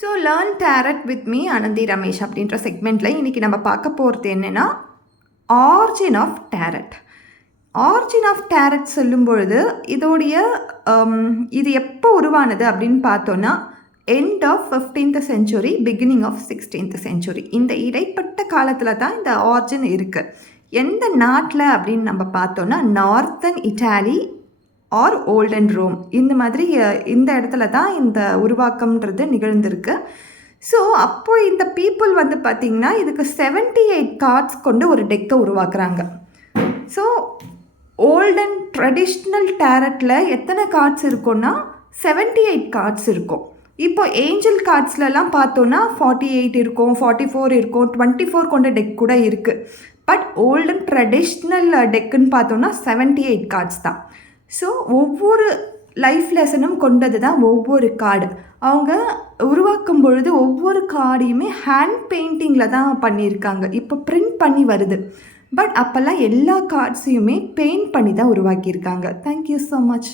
So learn tarot with me Ananthi Ramesh அப்படின்ற செக்மெண்ட்டில் இன்றைக்கி நம்ம பார்க்க போகிறது என்னென்னா origin of tarot. Origin of tarot சொல்லும் பொழுது இதோடைய இது எப்போ உருவானது அப்படின்னு பார்த்தோன்னா end of 15th century beginning of 16th century. இந்த இடைப்பட்ட காலத்தில் தான் இந்த ஆர்ஜின் இருக்குது. எந்த நாட்டில் அப்படின்னு நம்ம பார்த்தோன்னா northern Italy or olden Rome, இந்த மாதிரி இந்த இடத்துல தான் இந்த உருவாக்கம்ன்றது நிகழ்ந்திருக்கு. ஸோ அப்போ இந்த பீப்புள் வந்து பார்த்திங்கன்னா இதுக்கு 78 கார்ட்ஸ் கொண்டு ஒரு டெக்கை உருவாக்குறாங்க. ஸோ ஓல்டன் ட்ரெடிஷ்னல் டேரட்டில் எத்தனை கார்ட்ஸ் இருக்குன்னா 78 கார்ட்ஸ் இருக்கும். இப்போ ஏஞ்சல் கார்ட்ஸ்லலாம் பார்த்தோன்னா 48 இருக்கும், 44 இருக்கும், 24 கொண்ட டெக் கூட இருக்குது. பட் ஓல்டன் ட்ரெடிஷ்னல் டெக்குன்னு பார்த்தோன்னா 78 கார்ட்ஸ் தான். ஸோ ஒவ்வொரு லைஃப் லெசனும் கொண்டது தான் ஒவ்வொரு கார்டு. அவங்க உருவாக்கும் பொழுது ஒவ்வொரு கார்டையுமே ஹேண்ட் பெயிண்டிங்கில் தான் பண்ணியிருக்காங்க. இப்போ பிரிண்ட் பண்ணி வருது. பட் அப்போல்லாம் எல்லா கார்ட்ஸையுமே பெயிண்ட் பண்ணி தான் உருவாக்கியிருக்காங்க. Thank you so much.